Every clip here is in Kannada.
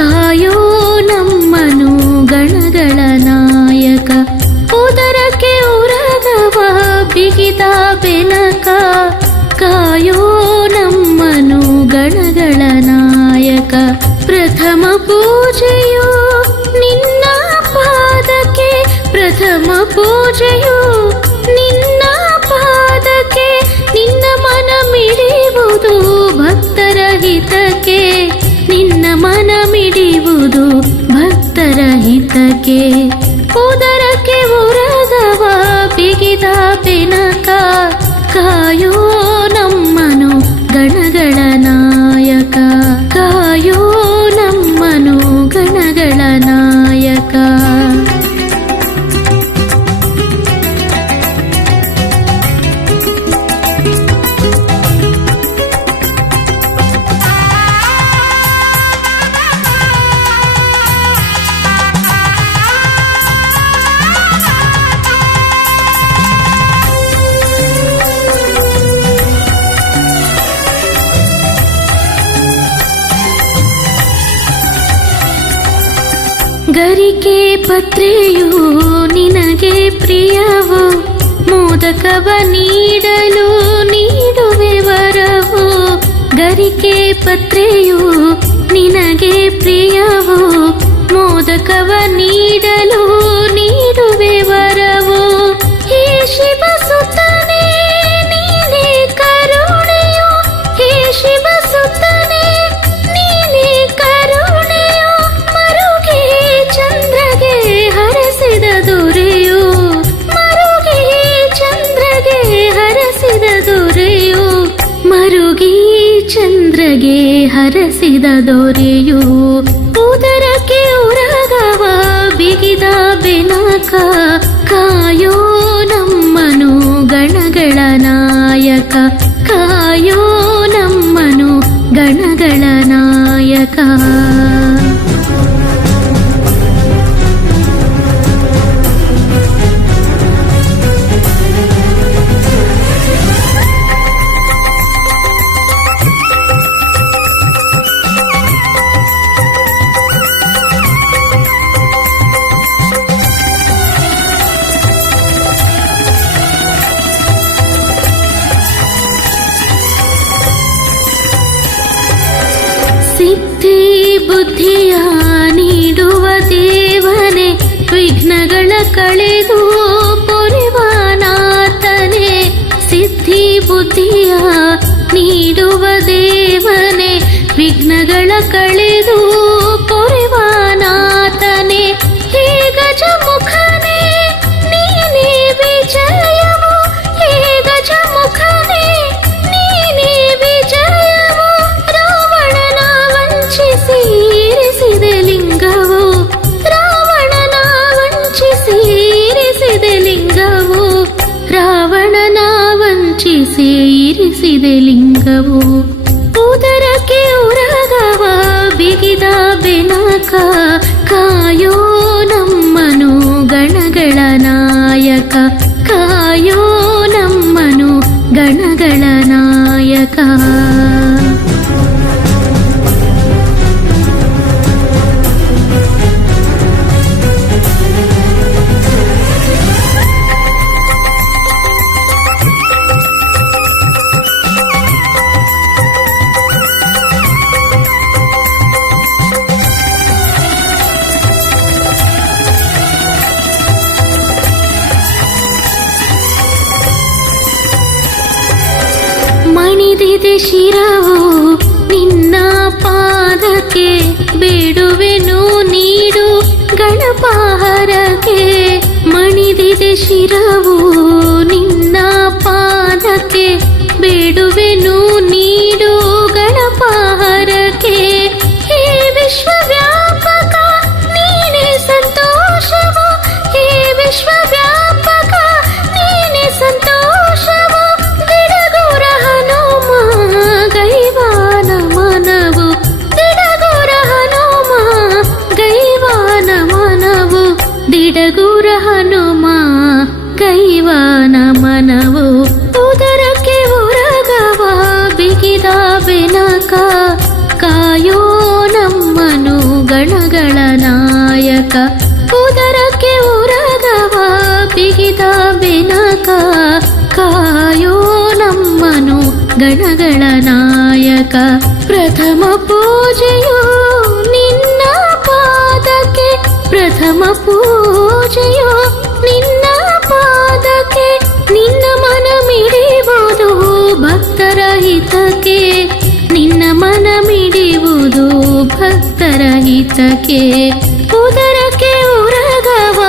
ಕಾಯೋ ನಮ್ಮನು ಗಣಗಳ ನಾಯಕ. ಉದರಕ್ಕೆ ಉರಗವ ಬಿಗಿದ ಬೆನಕ, ಕಾಯೋ ನಮ್ಮನು ಗಣಗಳ ನಾಯಕ. ಪ್ರಥಮ ಪೂಜೆಯು ನಿನ್ನ ಪಾದಕ್ಕೆ, ಪ್ರಥಮ ಪೂಜೆಯು ನಿನ್ನ ಪಾದಕ್ಕೆ. ನಿನ್ನ ಮನ ಮಿಡಿಯುವುದು ಭಕ್ತರ ಹಿತಕ್ಕೆ, ನಿನ್ನ ಮನ ಮಿಡಿಯುವುದು ಭಕ್ತರ ಹಿತಕ್ಕೆ. ಉದರಕ್ಕೆ ಉರಗವ ಬಿಗಿದ ಬೆನಕ, ಕಾಯೋ ನಮ್ಮನು ಗಣಗಳ ನಾಯಕ. ಕಾಯೋ ನಮ್ಮನು ಗಣಗಳ ನಾಯಕ. ಗರಿಕೆ ಪತ್ರೆಯು ನಿನಗೆ ಪ್ರಿಯವು, ಮೋದಕವ ನೀಡಲು ನೀಡುವೆ ವರವು. ಗರಿಕೆ ಪತ್ರೆಯು ನಿನಗೆ ಪ್ರಿಯವು, ಮೋದಕವ ನೀಡಲು ನೀಡುವೆ ವರವು. ಹೇ ಶಿವ ಸುತನೇ ನೀನೇ ಕರುಣೆಯು, ಹೇ ಶಿವ ಸುತನೇ ನೀನೇ ಕರುಣೆಯು. ಮರುಗಿ ಚಂದ್ರಗೆ ಹರಸಿದ ದೊರೆಯು, ಮರುಗಿ ಚಂದ್ರಗೆ ಹರಸಿದ ದೊರೆಯು. ಮರುಗಿ ಚಂದ್ರಗೆ ಹರಸಿದ ದೊರೆಯು. ಉದರಕ್ಕೆ ಉರಗವ ಬಿಗಿದ ಬೆನಕ, ಕಾಯೋ ನಮ್ಮನು ಗಣಗಳ ನಾಯಕ. ಕಾಯೋ ನಮ್ಮನು ಗಣಗಳ ನಾಯಕ. ಸಿದ್ಧಿ ಬುದ್ಧಿಯ ನೀಡುವ ದೇವನೇ, ವಿಘ್ನಗಳ ಕಳೆದು ಪೊರೆವ ನಾಥನೇ. ಸಿದ್ಧಿ ಬುದ್ಧಿಯ ನೀಡುವ ದೇವನೇ, ವಿಘ್ನಗಳ ಕಳೆದು ಪೊರೆವ ನಾಥನೇ. ಹೇ ಗಜಮುಖನೇ ನೀನೇ ವಿಜಯವು, ಹೇ ಗಜಮುಖನೇ ನೀನೇ ವಿಜಯವು. ರಾವಣನ ವಂಚಿಸಿ ಇರಿಸಿದೆ ಲಿಂಗವು, ರಾವಣನ ವಂಚಿಸಿ ಇರಿಸಿದೆ ಲಿಂಗವು. ರಾವಣನ ವಂಚಿಸಿ ಇರಿಸಿದೆ ಲಿಂಗವು. ಉದರಕ್ಕೆ ಉರಗವ ಬಿಗಿದ ಬೆನಕ, ಕಾಯೋ ನಮ್ಮನು ಗಣಗಳ ನಾಯಕ. ಕಾಯೋ ನಮ್ಮನು ಗಣಗಳ ನಾಯಕ. ಮಣಿದಿದೆ ಶಿರವು ನಿನ್ನ ಪಾದಕ್ಕೆ, ಬೇಡುವೆನು ನೀಡು ಗಣಪಾಹರಕ್ಕೆ. ಮಣಿದಿದೆ ಶಿರವು ನಿನ್ನ ಪಾದಕ್ಕೆ, ಬೇಡುವೆನು ನೀಡು ಗಣಪಾಹರಕ್ಕೆ. ಹೇ ವಿಶ್ವವ್ಯಾಪಕ ನೀನೇ ಸಂತೋಷವು, ಹೇ ವಿಶ್ವವ್ಯಾಪಕ ನೀನೇ ಸಂತೋಷವು. ಗಿಡಗುರ ಹನುಮ ಗೈ ಗಣಗಳ ನಾಯಕ. ಪ್ರಥಮ ಪೂಜೆಯು ನಿನ್ನ ಪಾದಕ್ಕೆ, ಪ್ರಥಮ ಪೂಜೆಯು ನಿನ್ನ ಪಾದಕ್ಕೆ. ನಿನ್ನ ಮನ ಮಿಡಿಯುವುದು ಭಕ್ತರ ಹಿತಕ್ಕೆ, ನಿನ್ನ ಮನ ಮಿಡಿಯುವುದು ಭಕ್ತರ ಹಿತಕ್ಕೆ. ಉದರಕ್ಕೆ ಉರಗವ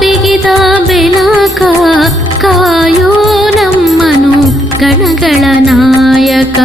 ಬಿಗಿದ ಬೆನಕ, ಕಾಯೋ ನಮ್ಮನು ಗಣಗಳ ನಾಯಕ.